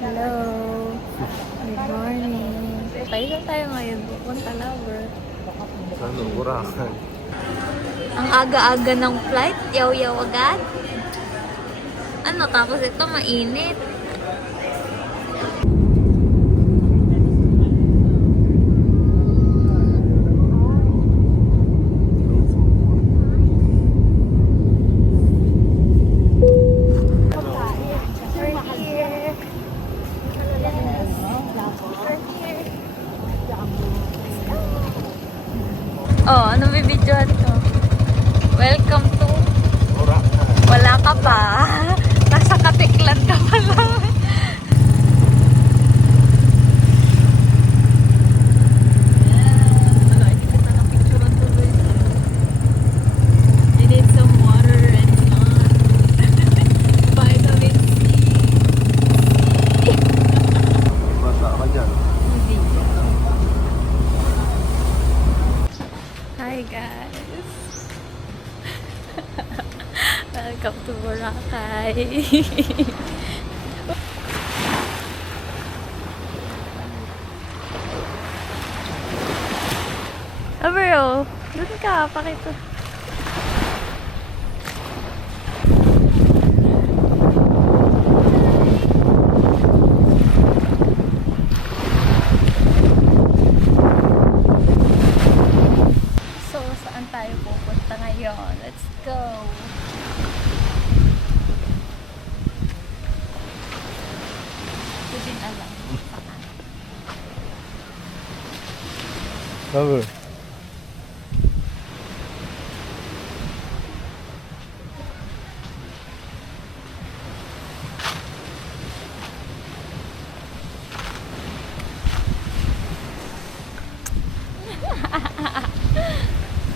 Hello. Good morning. Paisa tayo ngayon. Pupunta lover. Ano, Boracay. Ang aga-aga ng flight. Yaw-yaw agad. Ano, tapos ito mainit. Oh, anong bibidyohan ko? Welcome to... Boracay. Wala ka pa. Nasa Katiklan ka pa lang. Wala, hindi kita na picturean tuloy. You need some water and sun. Vitamin C. Bata ka dyan. Hindi. Hi guys. Welcome to Boracay. Bro, dun ka, pakita. So, saan tayo pupunta ngayon? Let's go! Hindi din alam kung saan. Lover.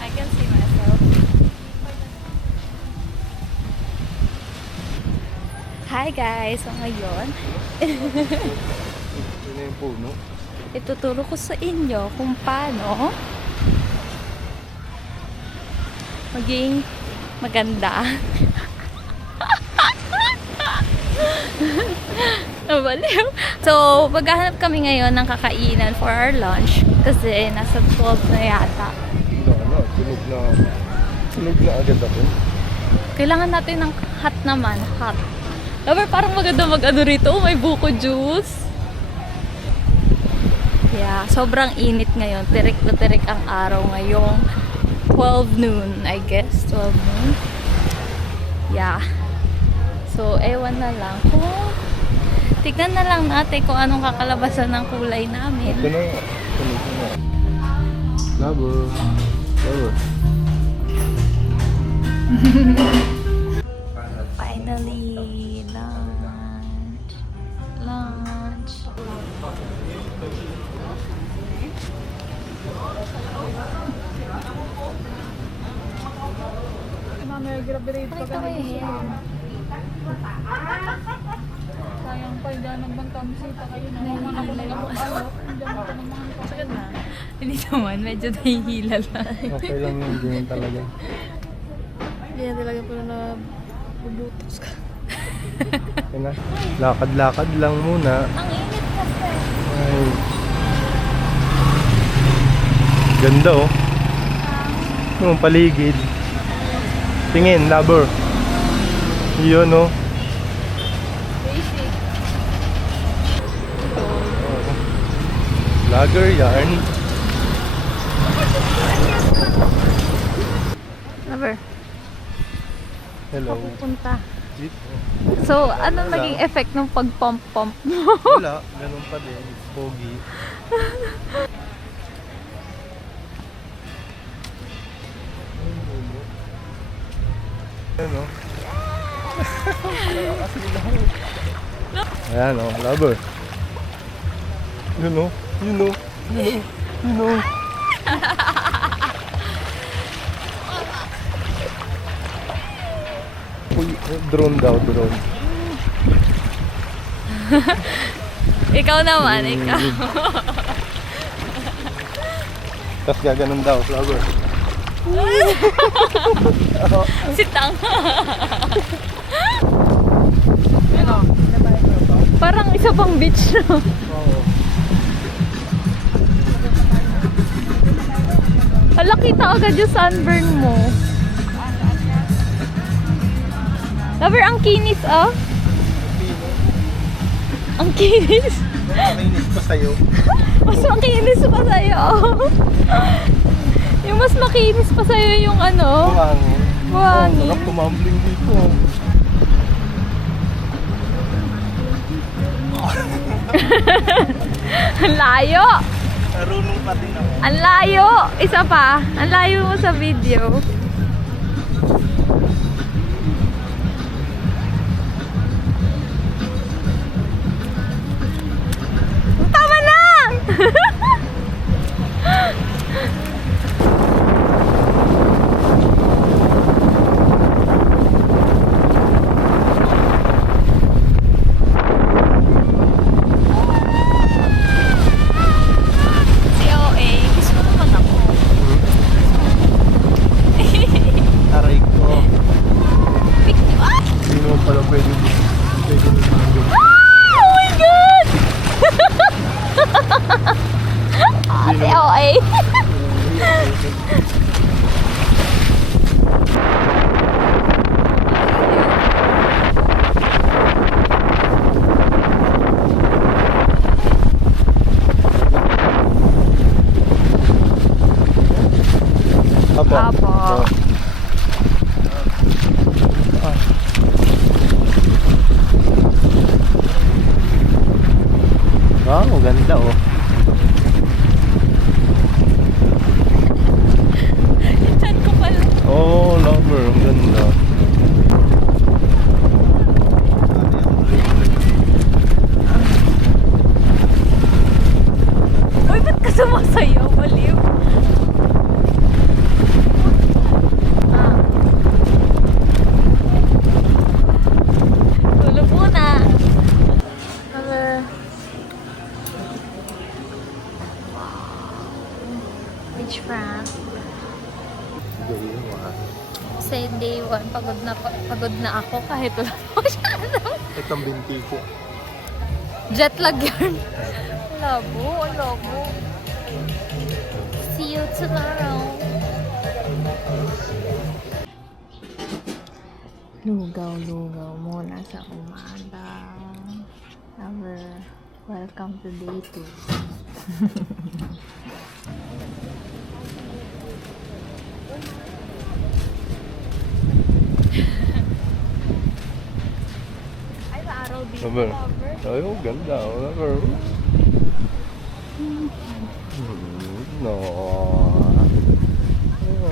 I can see myself. Hi guys! So ngayon, Yun na yung puno. ituturo ko sa inyo kung paano maging maganda. Nabaliw. So, maghahanap kami ngayon ng kakainan for our lunch kasi nasa 12 na yata. Tunog na agad ako. Kailangan natin ng hot naman. Hot. Lover, parang maganda mag-ano rito. May buko juice. Yeah, sobrang init ngayon. Tirik na tirik ang araw ngayong 12 noon, I guess. 12 noon. Yeah. So, ewan na lang kung tignan na lang natin kung anong kakalabasan ng kulay namin. Ito na nga. Tunog na nga. Lover. Lover. Finally, lunch. Lunch. Pakita mo yung hair. Sayang pa, dyan ang bantang bisita kayo na mga naglalaro. Sakit na. Hindi naman, medyo nahihila lang. Okay lang yung ganyan talaga. Hindi na talaga pala na bubutos ka. Okay na. Lakad-lakad lang muna. Ang init kasi. Ay. Ganda oh. Yung paligid. Tingin, lover. Yun oh. Basic. Vlogger yarn. Lover, Hello. papupunta. Dito. So, ano Wala. naging effect ng pag-pump-pump mo? Wala, ganun pa din. Pogi. Ayan o. Ayan o, lover. Yun o, yun o, yun o, yun o. Uy, drone daw, drone. Ikaw naman, ikaw. Tapos gaganon daw, flower. Si Tang. Parang isa pang beach, no? Oo. Hala, kita agad yung sunburn mo. Lover, ang kinis, ah. Ang kinis. Makinis pa sa'yo. Mas makinis pa sa'yo. Yung mas makinis pa sa'yo yung ano. Buhangin. Buhangin. Sarap tumambling dito. Ang layo. Marunong pa din ako. Ang layo. Isa pa. Ang layo mo sa video. Tama na! COA. Gusto mo naman ako. Aray ko. Ah! Hindi naman pala pwede naman. Oh my God! COA. Apo. Apo. Wow, ganda oh. Chat ko pala. Oh, lover, ang ganda. Uy, ba't ka sumasayaw? Baliw. Ah. Tulog muna. Beach front. Galing mo ha. Sa day 1, pagod na ako kahit wala ko masyadong Itong binti ko. jet lag yun. Labo, labo. See you tomorrow. Lugaw-lugaw muna sa umaga. Welcome to day 2. Ay, araw dito. Lover. Ay, oh, ganda. Oh, lover. No.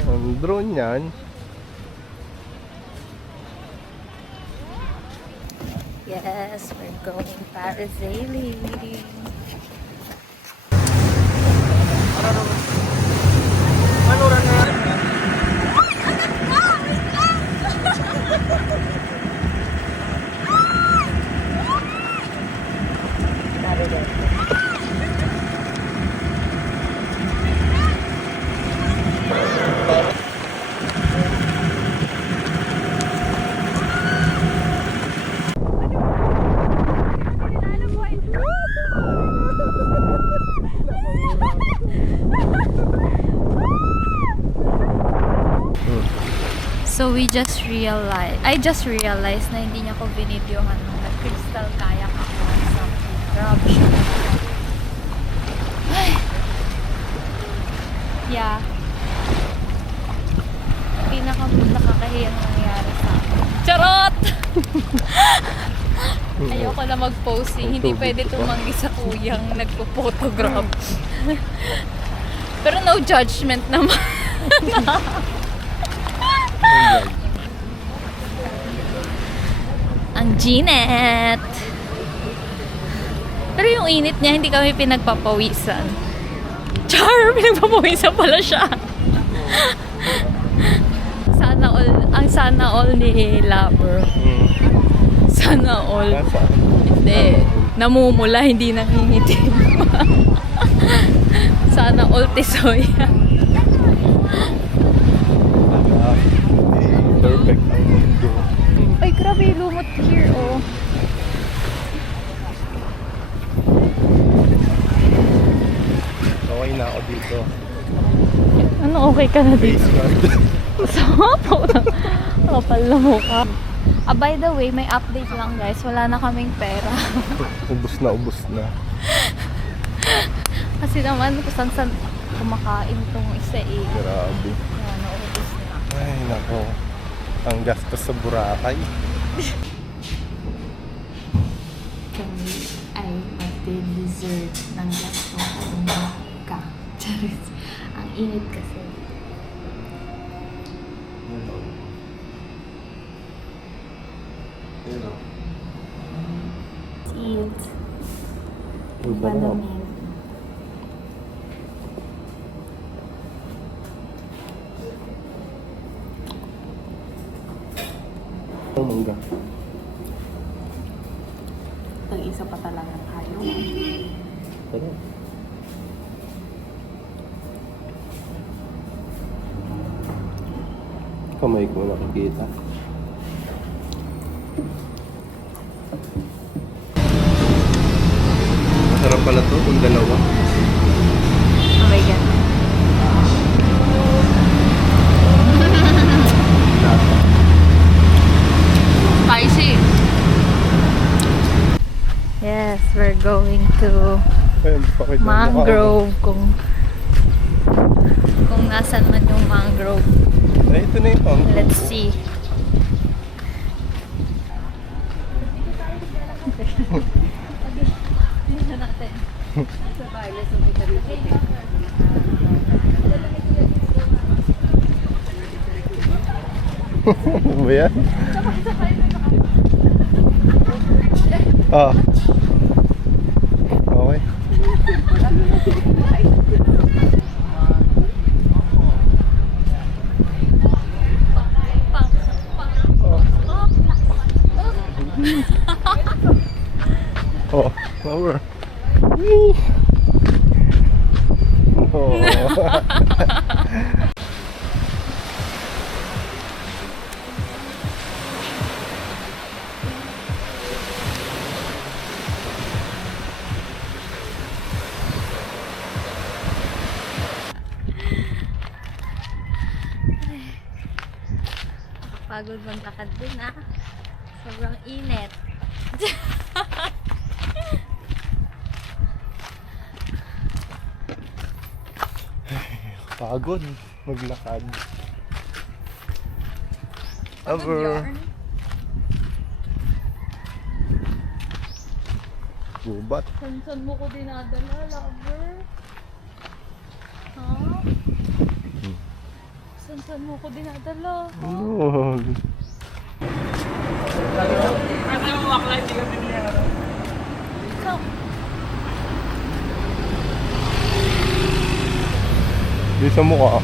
Ang drone yan. Yes, we're going parasailing. So we just realized, I just realized na hindi niya ko binidyohan nung nag-crystal kayak ako sa grabe siya. Ay. Yeah. Nakakahiyang nangyari sa akin. Charot! Ayoko na mag-posing. Hindi pwede tumanggi sa kuyang nagpo-photograph. Pero no judgment naman. Ang Jeanette. Pero yung init niya, hindi kami pinagpapawisan. Char! Pinagpapawisan pala siya. Sana all ni Lover. Sana all. Hindi. Namumula, hindi nangingitim. Sana all Tisoya. Perfect ang mundo. Ay, grabe yung lumot here, oh. dito. Ano okay ka na dito? Face guard. Kapal na mukha. By the way, may update lang guys. Wala na kaming pera. Ubus na, ubus na. Kasi naman, kung saan kumakain tong isa eh. Grabe. Kaya naubos na. Ay, nako. Ang gastos sa Boracay. Kami ay magde-dessert ng gastong ka. Charis. Ang init kasi. Eat. Malamig. Ang mangga. Pag-isa pa talaga tayo. Pero, kamay ko nakikita. Masarap pala to kung dalawa. Oh my God. Spicy. Yes, we're going to Ayun, pakita mo. mangrove kung nasan man yung mangrove. Ay, ito na yung pang. Let's see. Ano ba yan? Ah. Okay. Oh, flower. Oh. Pagod maglakad din ah. Sobrang init. Pagod maglakad. Ever. Gubat. Saan mo ko dinadala, lover? Ha? Saan mo ko dinadala? Ha? Oh. So, Di sa mukha.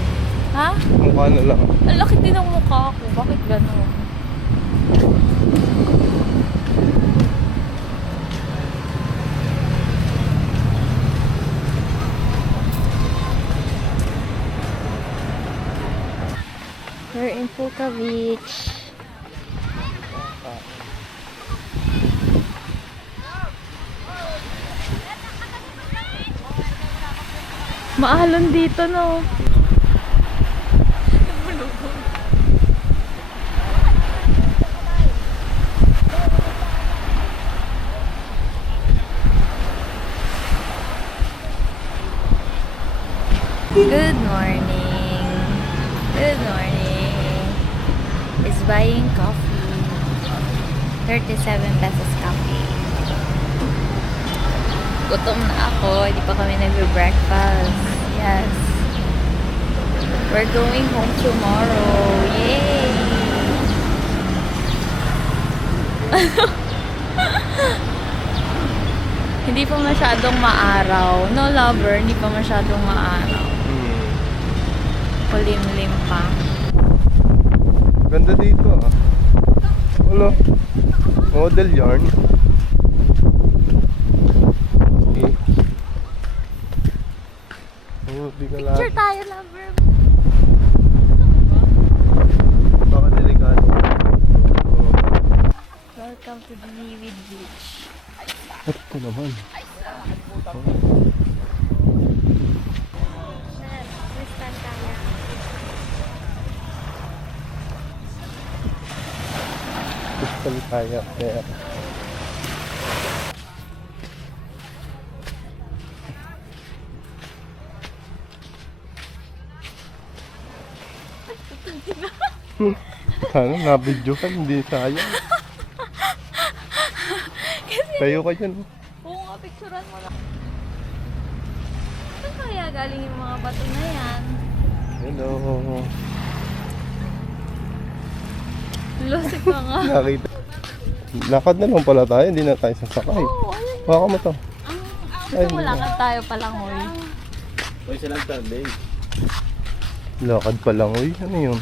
ha? Mukha na lang. Ang laki din ng mukha ko. Bakit gano'n? We're in Puka Beach. Maalon dito, no? Good morning. Good morning. Is buying coffee. 37 pesos coffee. Gutom na ako. Hindi pa kami nag-breakfast. Yes. We're going home tomorrow. Yay! Hindi pa masyadong maaraw. No, lover. Hindi pa masyadong maaraw. Kulimlim pa. Ganda dito ah. Wala. Model yarn. Okay. Oh, di ka Picture lang. tayo, lover. Baka delikado. Oh. Welcome to the Niwid Beach. Ito naman. Tuloy tayo. Kaya. Sana na-video ka, hindi sayang. Tayo ka dyan. Oo nga, picturean mo na. Saan kaya galing yung mga bato na yan? Hello. Lusik ka nga. Nakita. Lakad na lang pala tayo, hindi na tayo sasakay. Oo, ayun. Baka mo to. Gusto mo lakad tayo palang, oy. Uy, silang Sunday. Lakad pa lang, uy. Ano yun?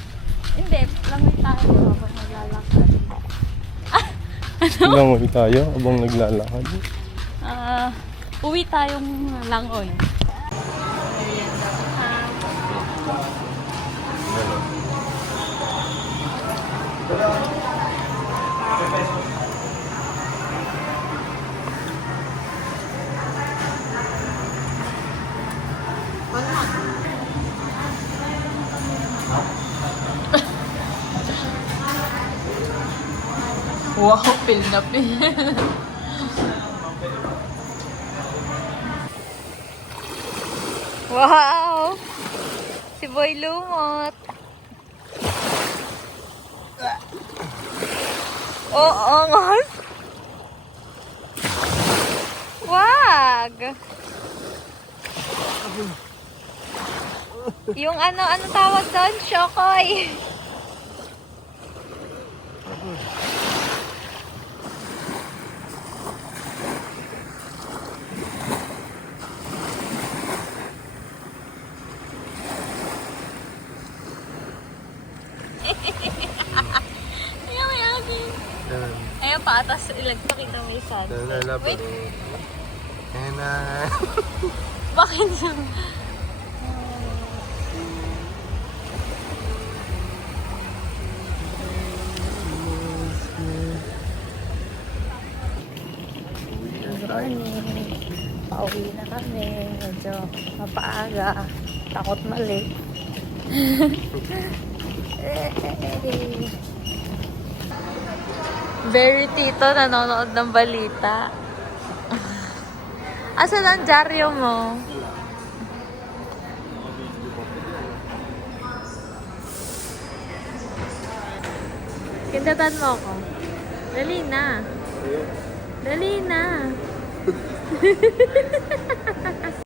Hindi, langoy tayo habang naglalakad. Langoy tayo habang naglalakad. Uwi tayong langoy. Ayan. Wow, pil na pil. Wow! Si Boy lumot. Oo, angas. Wag! Yung ano tawag doon? Shokoy. Ayaw pa, atas ilagpakita mo yung sun. Wait, bakit yun? Pauwi na kami. Medyo mapaaga. Takot mali. Very tito nanonood ng balita. Asan ang dyaryo mo? Kindatan mo ako. Dali na. Dali na.